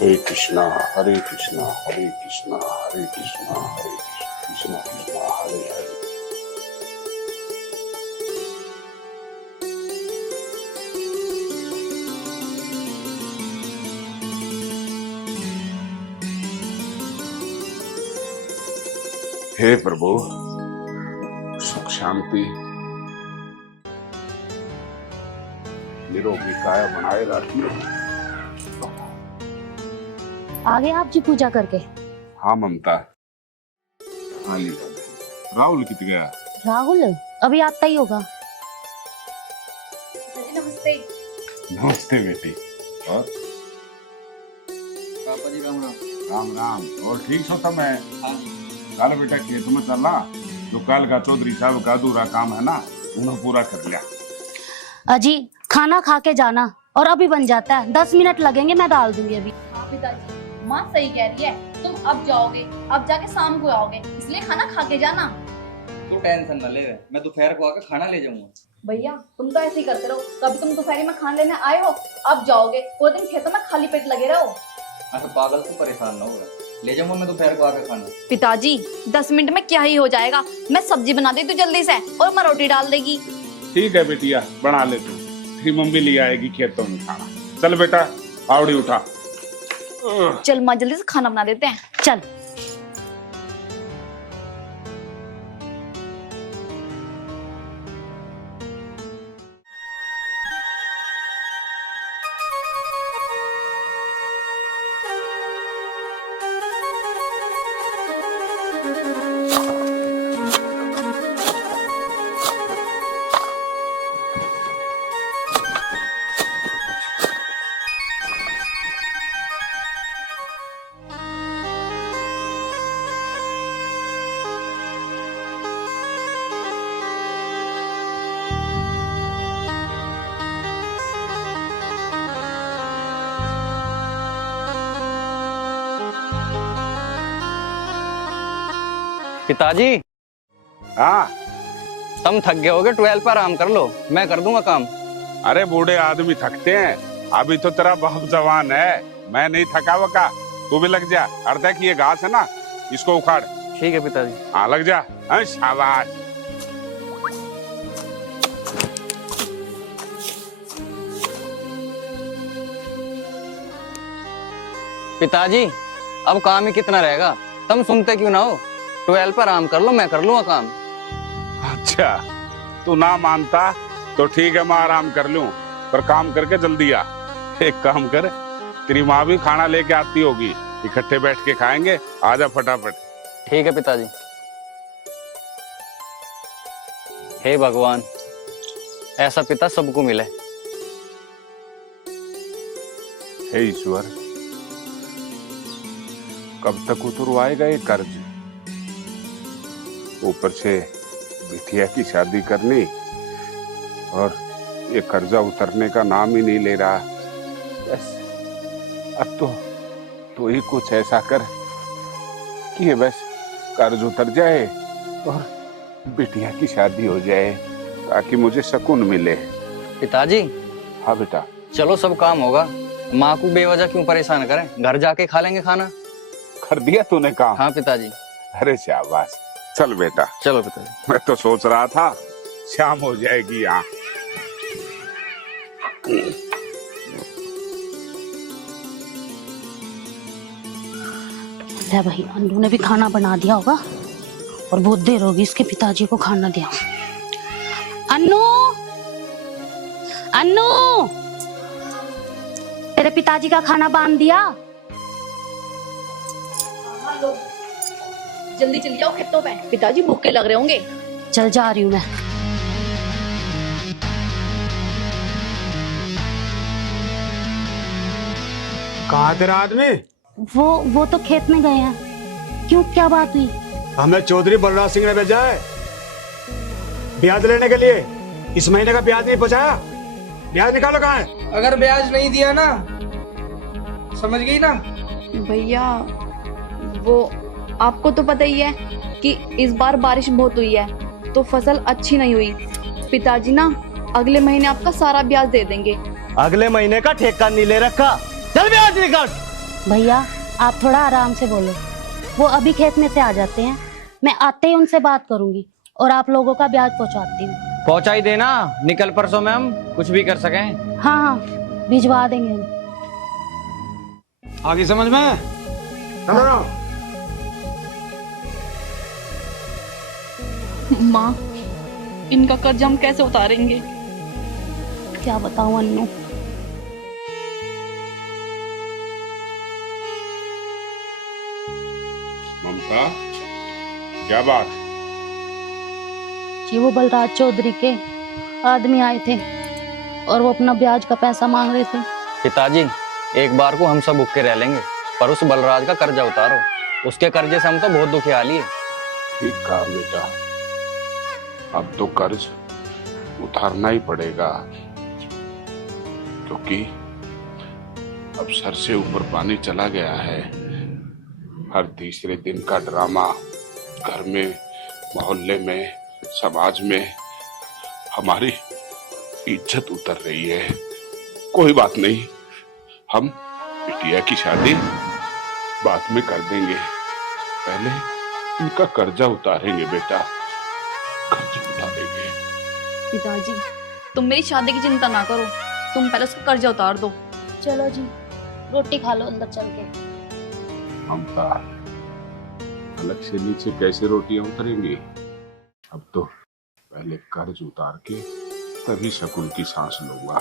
हरे कृष्णा हरे कृष्णा हरे कृष्णा हरे कृष्णा हरे कृष्णा कृष्णा हरे हरे। हे प्रभु, सुख शांति निरोगी काया बनाए रखियो। आगे आप जी पूजा करके। हाँ ममता। हाँ लीला। राहुल कित गया? राहुल अभी आता ही होगा। नमस्ते। नमस्ते बेटी। और पापा जी राम राम। राम राम। और ठीक हो सब? मैं हाँ कल बेटा खेत में चलना, जो कल का चौधरी साहब का अधूरा काम है ना, उन्हें पूरा कर लिया। अजी खाना खा के जाना, और अभी बन जाता है, 10 मिनट लगेंगे, मैं डाल दूंगी अभी। हाँ पिताजी, माँ सही कह रही है, तुम अब जाओगे, अब जाके शाम को आओगे, इसलिए खाना खा के जाना। तू टेंशन न ले, मैं दोपहर को आकर खाना ले जाऊंगा। भैया तुम तो ऐसे ही करते रहो, कभी तुम दोपहर में खाना लेने आए हो, अब जाओगे, पूरे दिन खेतों में खाली पेट लगे रहो। अरे पागल, तू परेशान ना होगा, ले जाऊंगा मैं दोपहर को आकर खाना। पिताजी 10 मिनट में क्या ही हो जाएगा, मैं सब्जी बना देती हूँ जल्दी से, और मैं रोटी डाल देगी। ठीक है बेटिया, बना ले तू, तेरी मम्मी ले आएगी खेतों में खाना। चल बेटा, आवड़ी उठा। चल माँ जल्दी से खाना बना देते हैं। चल। पिताजी हाँ। तुम थक गए होगे, 12 पर आराम कर लो, मैं कर दूंगा काम। अरे बूढ़े आदमी थकते हैं, अभी तो तेरा बहुत जवान है, मैं नहीं थका वका। तू भी लग जा, अर्धा की ये घास है ना, इसको उखाड़। ठीक है पिताजी। हाँ लग जा। हाँ शाबाश। पिताजी अब काम ही कितना रहेगा, तुम सुनते क्यों ना हो? 12 पर आराम कर लो, मैं कर लूंगा काम। अच्छा, तू ना मानता तो ठीक है, मैं आराम कर लूं, पर काम करके जल्दी आ। एक काम कर, तेरी माँ भी खाना लेके आती होगी, इकट्ठे बैठ के खाएंगे, आजा फटाफट। ठीक है पिताजी। हे भगवान, ऐसा पिता सबको मिले। हे ईश्वर, कब तक उतरवाएगा ये कर्ज? ऊपर से बिटिया की शादी करनी, और ये कर्जा उतरने का नाम ही नहीं ले रहा। बस अब तो ही कुछ ऐसा कर कि ये बस कर्ज उतर जाए और बिटिया की शादी हो जाए, ताकि मुझे सुकून मिले। पिताजी हाँ बेटा। चलो सब काम होगा, माँ को बेवजह क्यों परेशान करें, घर जाके खा लेंगे खाना। कर दिया तूने काम? हाँ पिताजी। अरे शाबाश, चल बेटा। चलो पिताजी। मैं तो सोच रहा था शाम हो जाएगी यहाँ। ले भाई, अन्नू ने भी खाना बना दिया होगा, और बहुत देर होगी इसके पिताजी को खाना दिया। अन्नू, अन्नू, तेरे पिताजी का खाना बांध दिया? जल्दी चली जाओ खेतों पे, पिताजी भूखे लग रहे होंगे। चल जा रही हूँ मैं। कहाँ तेरा आदमी? वो तो खेत में गए हैं। क्यों, क्या बात हुई? हमें चौधरी बलराज सिंह ने भेजा है ब्याज लेने के लिए। इस महीने का ब्याज नहीं पहुंचाया, ब्याज निकालो। कहाँ है? अगर ब्याज नहीं दिया ना, समझ गई ना? भैया वो आपको तो पता ही है कि इस बार बारिश बहुत हुई है, तो फसल अच्छी नहीं हुई। पिताजी ना अगले महीने आपका सारा ब्याज दे देंगे। अगले महीने का ठेका नहीं ले रखा, चल ब्याज निकाल। भैया आप थोड़ा आराम से बोलो, वो अभी खेत में से आ जाते हैं, मैं आते ही उनसे बात करूंगी और आप लोगों का ब्याज पहुंचाती हूँ। पहुंचा ही देना, निकल परसों में हम कुछ भी कर सकें। हाँ हाँ भिजवा देंगे हम। आगे समझ में? चलो ना। माँ, इनका कर्ज हम कैसे उतारेंगे? क्या बताऊं अन्नू, ममता, क्या बात? जी वो बलराज चौधरी के आदमी आए थे और वो अपना ब्याज का पैसा मांग रहे थे। पिताजी, एक बार को हम सब भूखे रह लेंगे, पर उस बलराज का कर्जा उतारो। उसके कर्जे से हम तो बहुत दुखियाली है। ठीक कहा बेटा, अब तो कर्ज उतारना ही पड़ेगा, क्योंकि अब सर से ऊपर पानी चला गया है। हर तीसरे दिन का ड्रामा घर में, मोहल्ले में, समाज में हमारी इज्जत उतर रही है। कोई बात नहीं, हम बिटिया की शादी बाद में कर देंगे, पहले इनका कर्जा उतारेंगे बेटा, कर्ज उतारेंगे। पिताजी, तुम मेरी शादी की चिंता ना करो, तुम पहले उसका कर्जा उतार दो। चलो जी रोटी खा लो अंदर चल के। ममता, अलग से नीचे कैसे रोटियां उतरेंगी? अब तो पहले कर्ज उतार के तभी शकुन की सांस लूंगा,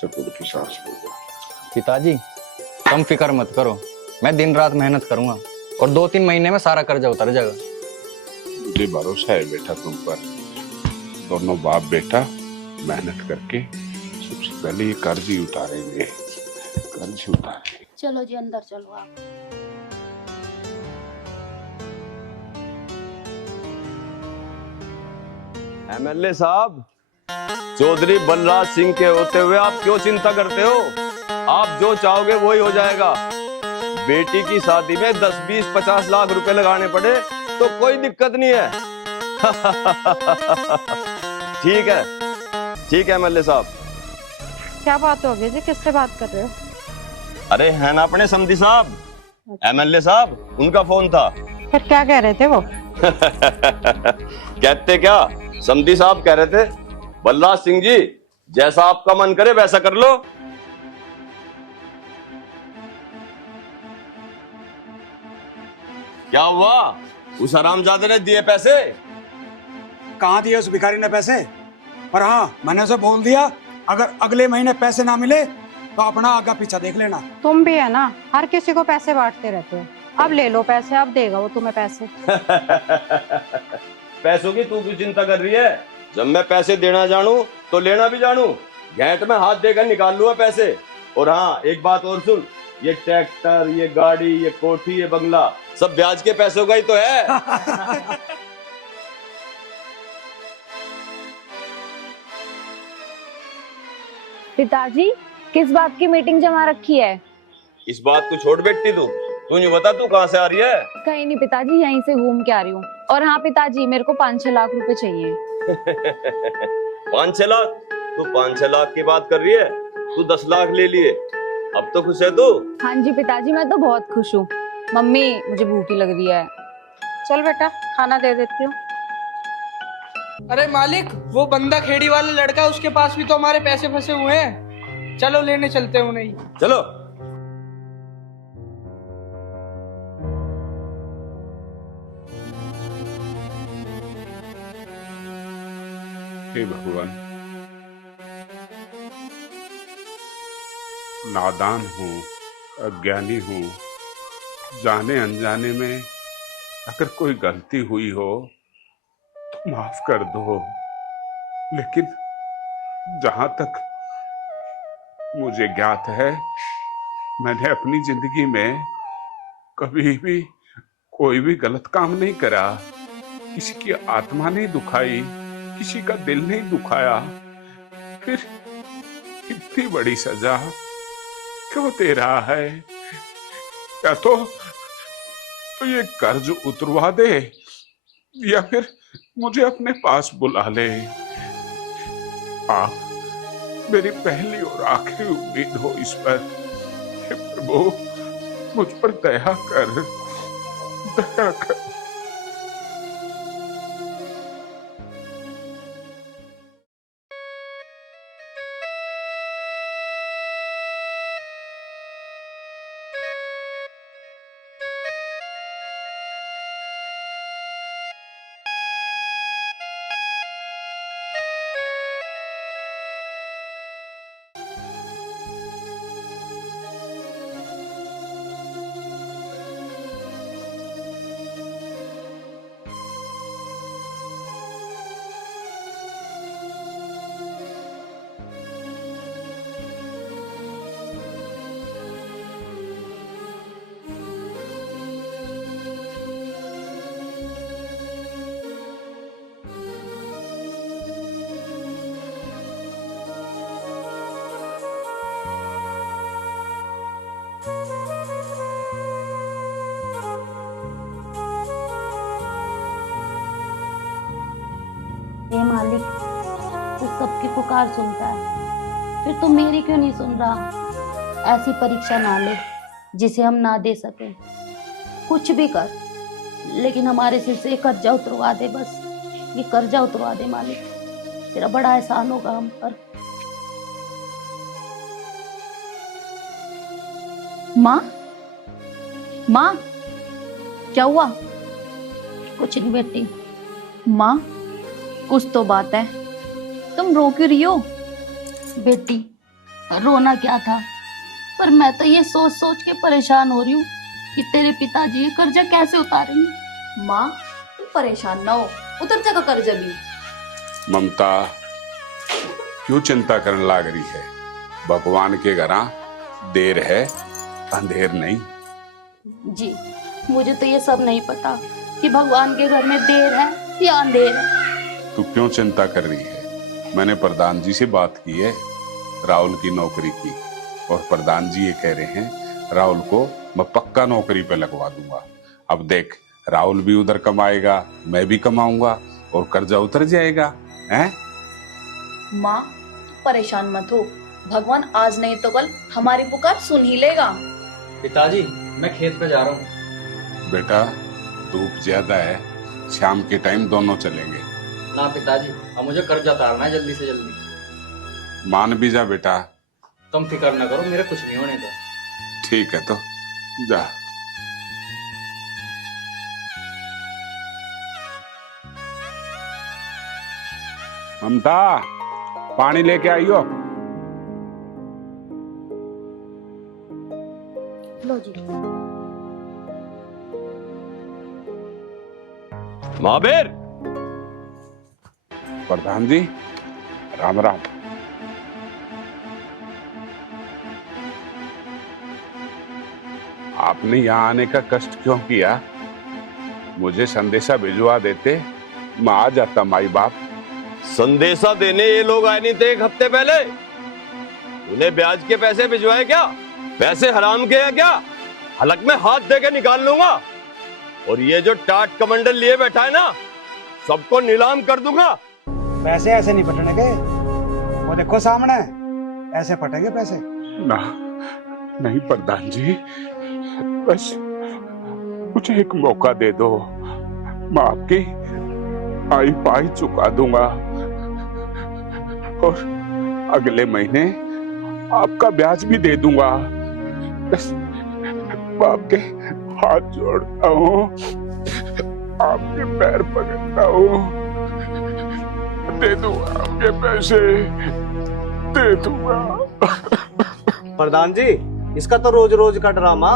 शकुन की सांस लूंगा। पिताजी, तुम फिक्र मत करो, मैं दिन रात मेहनत करूंगा और 2-3 महीने में सारा कर्जा उतर जाएगा। मुझे भरोसा है बेटा तुम पर। दोनों बाप बेटा मेहनत करके सबसे पहले ये कर्ज ही उतारेंगे, कर्ज उतारेंगे। चलो जी अंदर चलो आप। एमएलए साहब, चौधरी बलराज सिंह के होते हुए आप क्यों चिंता करते हो? आप जो चाहोगे वो ही हो जाएगा। बेटी की शादी में 10, 20, 50 लाख रुपए लगाने पड़े तो कोई दिक्कत नहीं है। ठीक है, ठीक है एमएलए साहब। क्या बात हो गई जी, किससे बात कर रहे हो? अरे है ना अपने समधी साहब, एमएलए साहब, उनका फोन था। फिर क्या कह रहे थे वो? कहते क्या, समधी साहब कह रहे थे, बलराज सिंह जी जैसा आपका मन करे वैसा कर लो। क्या हुआ, उस हरामजादे ने दिए पैसे? कहाँ दिए उस भिखारी ने पैसे? पर हाँ, मैंने उसे बोल दिया अगर अगले महीने पैसे ना मिले तो अपना आगे पीछा देख लेना। तुम भी है ना, हर किसी को पैसे बांटते रहते हो। अब ले लो पैसे, अब देगा वो तुम्हें पैसे। पैसों की तू क्यों चिंता कर रही है? जब मैं पैसे देना जानू तो लेना भी जानू। घेंट में हाथ देकर निकाल लूंगा पैसे। और हाँ, एक बात और सुन, ये ट्रैक्टर, ये गाड़ी, ये कोठी, ये बंगला सब ब्याज के पैसों का ही तो है। पिताजी, किस बात की मीटिंग जमा रखी है? इस बात को छोड़ बेटी, तू नहीं बता तू कहाँ से आ रही है? कहीं नहीं पिताजी, यहीं से घूम के आ रही हूँ। और हाँ पिताजी, मेरे को 5-6 लाख रुपए चाहिए। 5-6 लाख? तू 5-6 लाख की बात कर रही है? तू 10 लाख ले लिए, अब तो खुश है तू? हाँ जी पिताजी, मैं तो बहुत खुश हूँ। मम्मी, मुझे भूख लग रही है। चल बेटा, खाना दे देती हूँ। अरे मालिक, वो बंदा खेड़ी वाला लड़का, उसके पास भी तो हमारे पैसे फंसे हुए हैं। चलो लेने चलते हैं उन्हें। चलो। हे भगवान, नादान हूँ, अज्ञानी हूँ, जाने अनजाने में अगर कोई गलती हुई हो तो माफ कर दो। लेकिन जहां तक मुझे ज्ञात है, मैंने अपनी जिंदगी में कभी भी कोई भी गलत काम नहीं करा, किसी की आत्मा नहीं दुखाई, किसी का दिल नहीं दुखाया। फिर इतनी बड़ी सजा क्यों दे रहा है? या तो ये कर्ज उतरवा दे या फिर मुझे अपने पास बुला ले। आप मेरी पहली और आखिरी उम्मीद हो इस पर। हे प्रभु, मुझ पर दया कर, दया कर। हे मालिक, तू सबकी पुकार सुनता है, फिर तू मेरी क्यों नहीं सुन रहा? ऐसी परीक्षा ना ले जिसे हम ना दे सके। कुछ भी कर, लेकिन हमारे सिर से कर्जा उतरवा दे। बस ये कर्जा उतरवा दे मालिक, तेरा बड़ा एहसान होगा हम पर। माँ, माँ, क्या हुआ? कुछ नहीं बेटी। माँ, कुछ तो बात है, तुम रो क्यों रही हो? बेटी, रोना क्या था, पर मैं तो ये सोच सोच के परेशान हो रही हूँ कि तेरे पिताजी ये कर्जा कैसे उतारेंगे। माँ, तुम परेशान ना हो, उतर जाएगा कर्जा भी। ममता, क्यों चिंता करने लाग रही है? भगवान के घरा देर है, अंधेर नहीं। जी, मुझे तो ये सब नहीं पता कि भगवान के घर में देर है या अंधेर है। तू क्यों चिंता कर रही है? मैंने प्रधान जी से बात की है राहुल की नौकरी की, और प्रधान जी ये कह रहे हैं राहुल को मैं पक्का नौकरी पे लगवा दूंगा। अब देख, राहुल भी उधर कमाएगा, मैं भी कमाऊंगा, और कर्जा उतर जाएगा। हैं? माँ, परेशान मत हो, भगवान आज नहीं तो कल हमारी पुकार सुन ही लेगा। पिताजी, मैं खेत पे जा रहा हूँ। बेटा, धूप ज्यादा है, शाम के टाइम दोनों चलेंगे। ना पिताजी, अब मुझे कर्जा उतारना है जल्दी से जल्दी। मान भी जा बेटा। तुम फिक्र न करो, मेरे कुछ नहीं होने दो। ठीक है तो जा। ममता, पानी लेके आई हो? लो जी। महावीर, प्रधान जी, राम राम। आपने यहाँ आने का कष्ट क्यों किया? मुझे संदेशा भिजवा देते, मैं आ जाता। माई बाप, संदेशा देने ये लोग आए नहीं थे एक हफ्ते पहले? उन्हें ब्याज के पैसे भिजवाए क्या? पैसे हराम के हैं क्या? हलक में हाथ दे के निकाल लूंगा। और ये जो टाट कमंडल लिए बैठा है ना, सबको नीलाम कर दूंगा। पैसे ऐसे नहीं फटने के, वो देखो सामने, ऐसे फटेंगे पैसे। ना, नहीं प्रधान जी, बस मुझे एक मौका दे दो, मैं आपकी आई पाई चुका दूंगा, और अगले महीने आपका ब्याज भी दे दूंगा। बस मैं आपके हाथ जोड़ता हूँ, आपके पैर पकड़ता हूँ, दे दूंगा आपके पैसे, दे दूंगा। प्रधान जी, इसका तो रोज रोज का ड्रामा,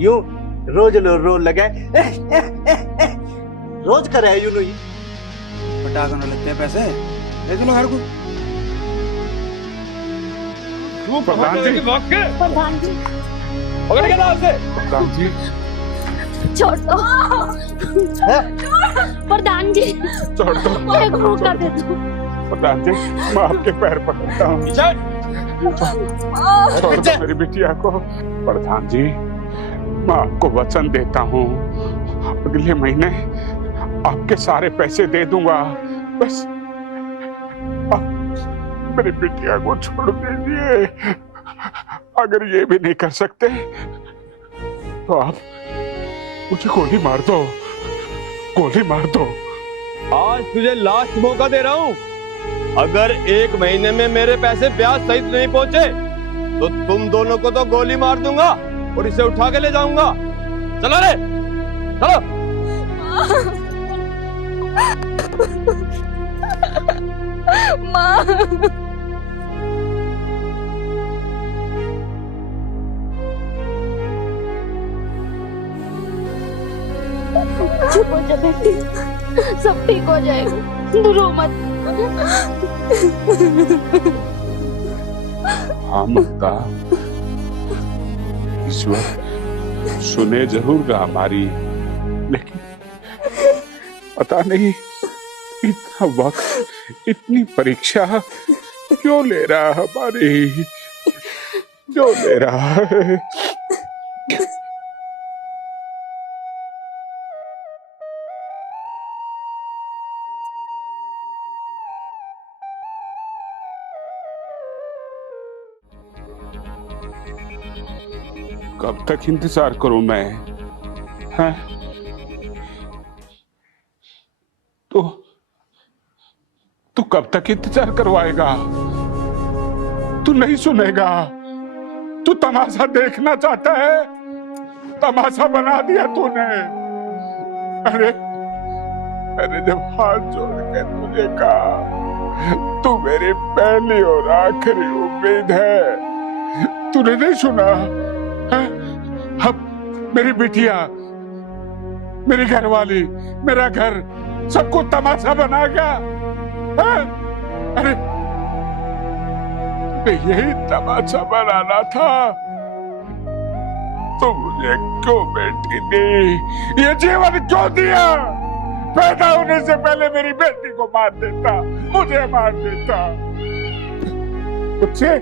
यूं रोज रोज लगे रोज करे यूं नहीं। पटाखा न लगते हैं पैसे, दे दो हर को। प्रधान जी, प्रधान जी, पकड़ के लाओ उसे। प्रधान जी, छोड़ दो। प्रधान जी, छोड़ दो। मेरे को मौका दे दो। प्रधान जी, मैं आपके पैर पकड़ता हूँ, छोड़ दो मेरी बिटिया को। प्रधान जी, मैं आपको वचन देता हूँ, अगले महीने आपके सारे पैसे दे दूंगा। बस आप मेरी बिटिया को छोड़ दीजिए। अगर ये भी नहीं कर सकते तो आप मुझे गोली मार दो, गोली मार दो। आज तुझे लास्ट मौका दे रहा हूं। अगर 1 महीने में मेरे पैसे ब्याज सहित नहीं पहुंचे तो तुम दोनों को तो गोली मार दूंगा और इसे उठा के ले जाऊंगा। चलो रे, चलो। माँ, चुप हो जा बेटी, सब ठीक हो जाएगा, रो मत। हाँ ममता, ईश्वर सुने जरूर हमारी, लेकिन पता नहीं इतना वक्त, इतनी परीक्षा क्यों ले रहा है हमारी, क्यों ले रहा है। कब तक इंतजार करूं मैं, हैं? तू कब तक इंतजार करवाएगा? तू नहीं सुनेगा, तू तमाशा देखना चाहता है, तमाशा बना दिया तूने। अरे मैंने जब हाथ जोड़ के तुझे कहा तू मेरी पहली और आखिरी उम्मीद है, तूने नहीं सुना। अब मेरी बिटिया, मेरी घरवाली, मेरा घर, सबको तमाशा बनाएगा। अरे यही तमाशा बनाना था तो मुझे क्यों बेटी दी, ये जीवन क्यों दिया? पैदा होने से पहले मेरी बेटी को मार देता, मुझे मार देता। मुझसे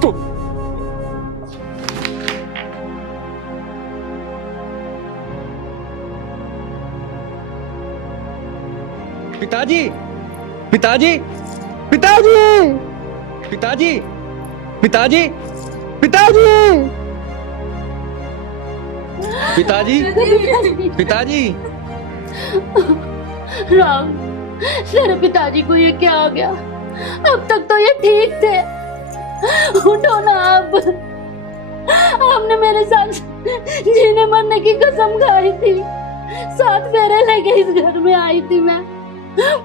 तू पिताजी, पिताजी, पिताजी, पिताजी, पिताजी, पिताजी, पिताजी, पिताजी। राम, तेरे पिताजी को ये क्या हो गया? अब तक तो ये ठीक थे, उठो ना अब। आपने मेरे साथ जीने मरने की कसम खाई थी, 7 फेरे लेके इस घर में आई थी मैं,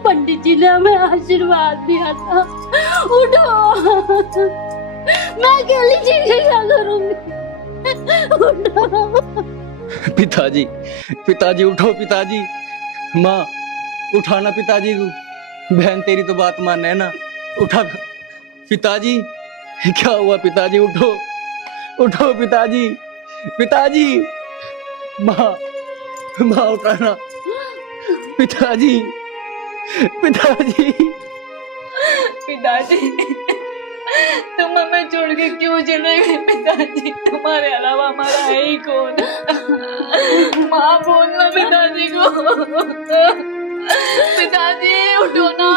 पंडित जी ने हमें आशीर्वाद दिया था। उठो, मैं अकेली जी के क्या करूंगी? उठो। पिताजी, पिताजी उठो पिताजी। माँ उठाना पिताजी को, बहन तेरी तो बात मान है ना, उठा पिताजी। क्या हुआ पिताजी? उठो, उठो पिताजी, पिताजी। माँ, माँ उठाना पिताजी, पिताजी, पिताजी, तुम हमें छोड़ के क्यों चले गए पिताजी? तुम्हारे अलावा हमारा है ही कौन? माँ बोलना पिताजी को। पिताजी उठो ना।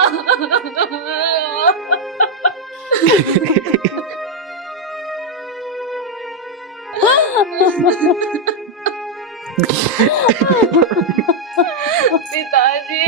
पिताजी।